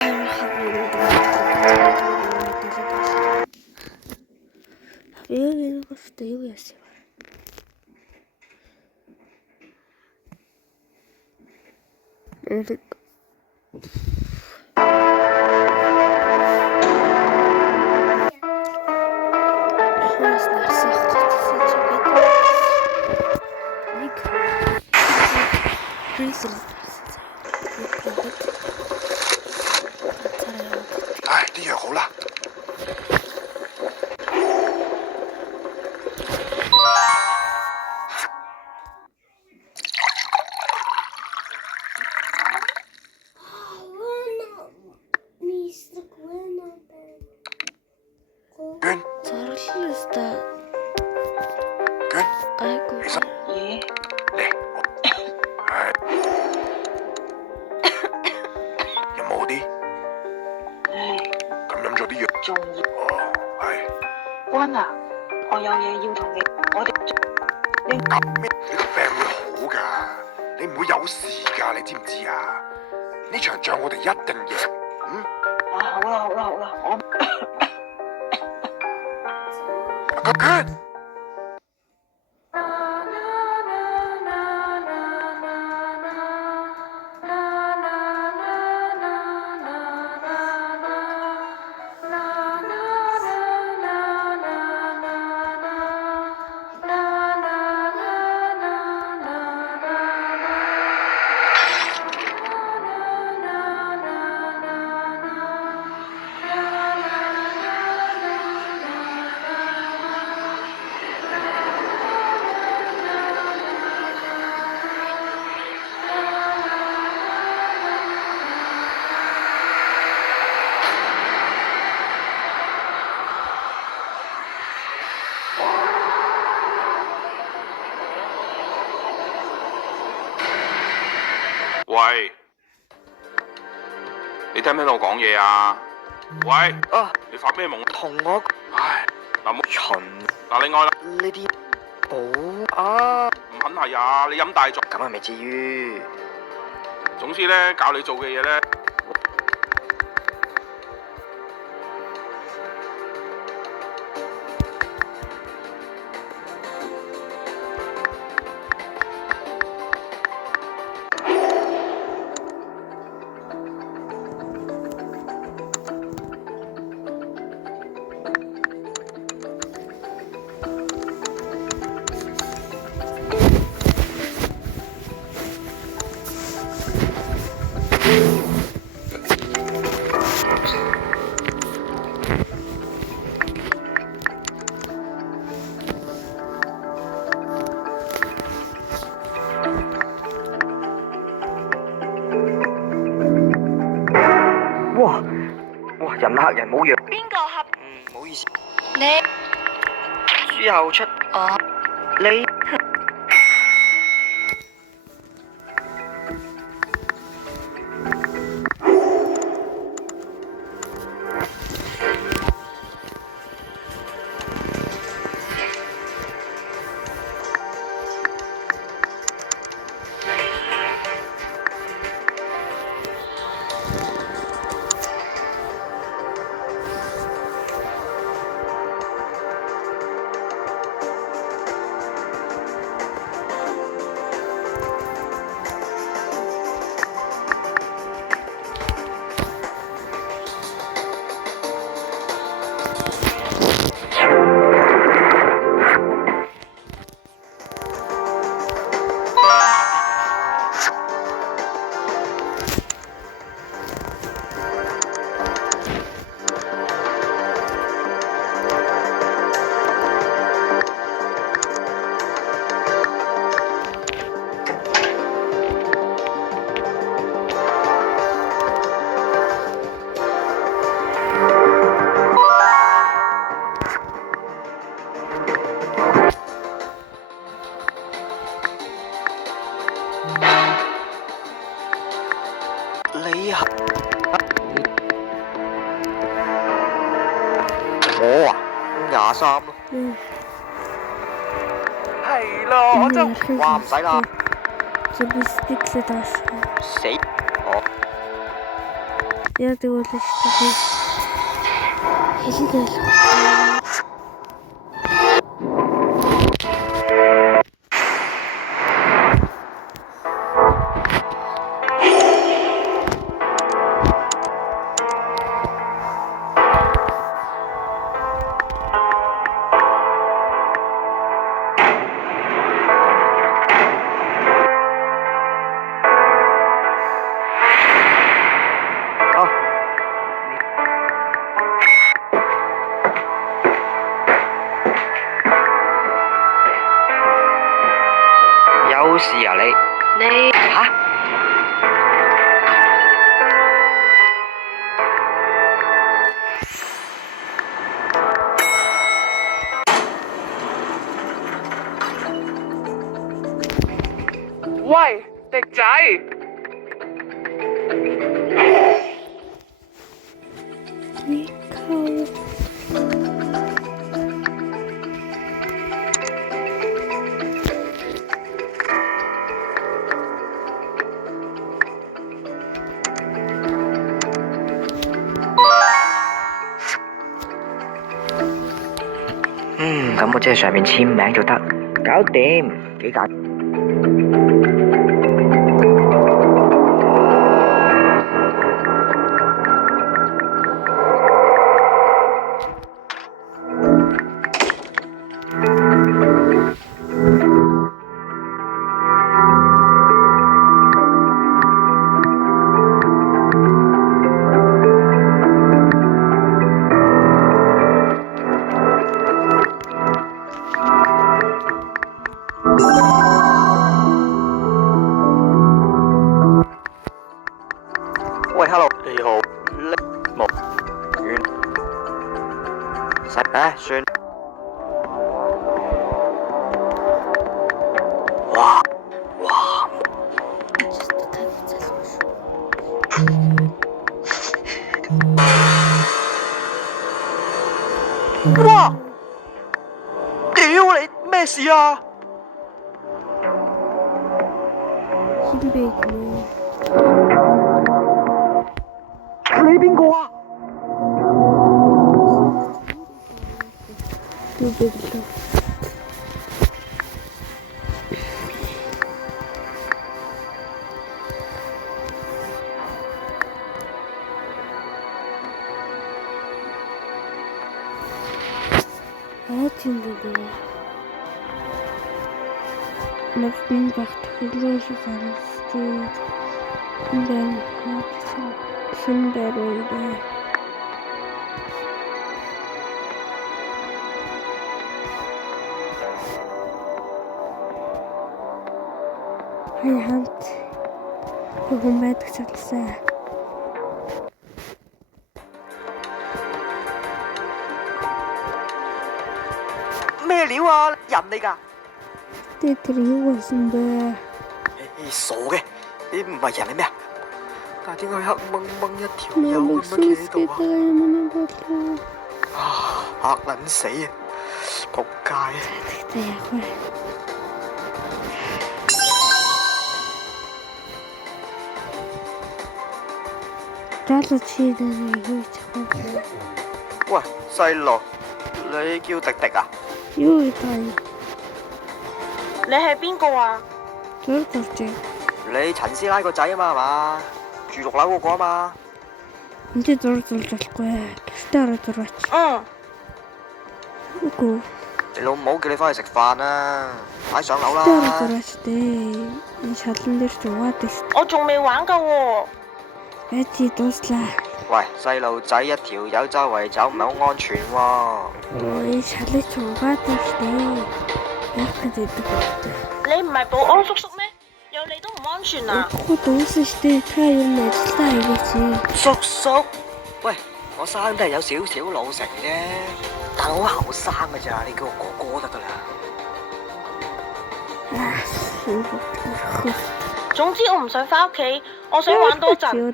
Había cosas te voy a hacer. خلاص نرسخ唉，啲藥好啦。娟，娟，起身。咦？嚟，係有冇啲？唉，咁飲咗啲藥。仲要哦，係。君啊，我有嘢要同你，我哋你急咩？你個病會好㗎，你唔會有事㗎，你知唔知啊？呢場仗我哋一定贏。嗯。啊，好啦好啦好啦，我娟。喂，你聽唔聽到我講嘢啊？喂，啊，你發咩夢？同我唉，嗱冇秦嗱，另外啦，呢啲寶啊，唔肯係啊，你飲大咗。咁係未至於。總之咧，教你做嘅嘢咧。哇，人嚇人冇藥。邊個合？唔好意思。你之後出哦，你。你係我啊，23咯。係咯，我就話唔使啦。死我！ Яадаг бол шүү дээ. Хэлдэг.有事啊你吓？喂，迪仔，你靠！咁我即係上面簽名就得，搞掂，幾簡。喂，hello，你好，呢木遠，算。哇，哇！屌你咩事啊？先俾佢。你邊個啊？要俾佢。Аачин дээ. Нөхөн багт хөлөөс гарсан. Эндээ сүндэрээ. Хамт хүн байдаг чадсан.咩料啊？人嚟㗎？啲條腰先嘅。你傻嘅，你唔係人嚟咩？但係點解黑掹掹一條友咁樣企喺度啊？嚇撚死啊！仆街啊！對呀，會。揸到車的你會錯過。喂，細路，你叫迪迪啊？因為佢你係邊個啊？左左隻，你陳師奶個仔啊嘛係嘛？住6樓嗰個啊嘛？唔知左左隻嘅，其實左左隻。嗯。嗰個。你老母叫你翻去食飯啦，快上樓啦！左左隻嘅，你查緊啲做乜嘅？我仲未玩夠喎。一次到啦。喂，細路仔一條友周圍走唔係好安全喎。你查你做乜嘅？你唔係保安叔叔咩？有你都唔安全啊！我懂事的，他有每次帶一次。叔叔，喂，我生都係有少少老成啫，但我好後生㗎咋，你叫我哥哥得㗎啦。總之我唔想返屋企，我想玩多陣。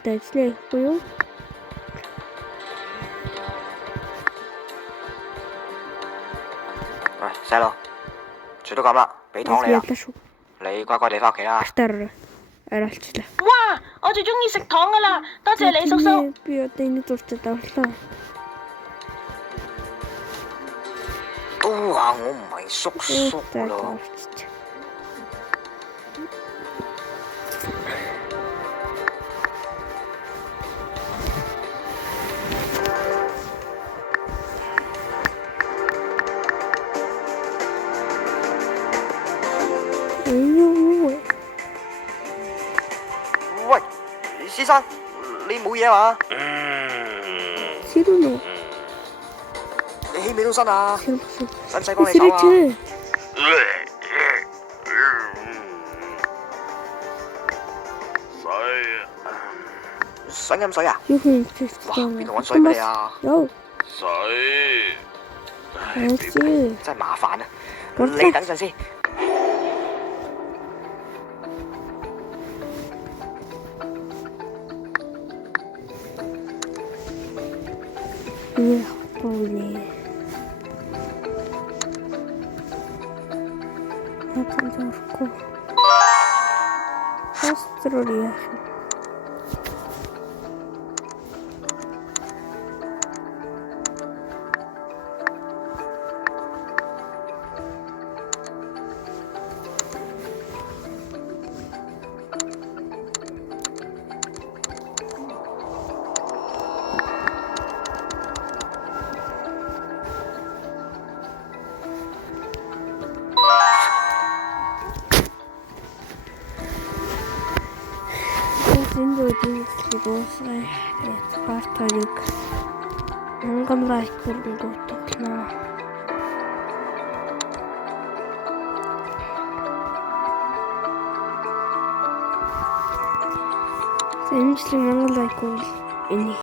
喂，細路，住到咁啦，俾糖你啦，你乖乖地返屋企啦。арилчлаа. 哇！我最中意食糖噶啦，多謝你叔叔。 Би одоо энэ дуртай давлаа.都話我唔係叔叔 Өөтэй 咯。 давчиж. Ой. 喂，先生，你冇嘢嘛？ Сэрүнэ. 你起未到身啊？ Сэрүнэ. 使唔使幫你手啊？ Сэрүнэ. 想飲水啊？ Юу хийж哇， байгаа 邊度揾水俾你啊？ Ёо. 水 Өөсөө. 真係麻煩啊！ Дурлаа. 你等陣先。 Ой. Натан зорхгүй. Остроо яах вэ? Энэ үеийн дуусгая. Партаник. Ангам лайк хүргэнгүүт тоглоо. Сэнжлэн ангам лайк энэ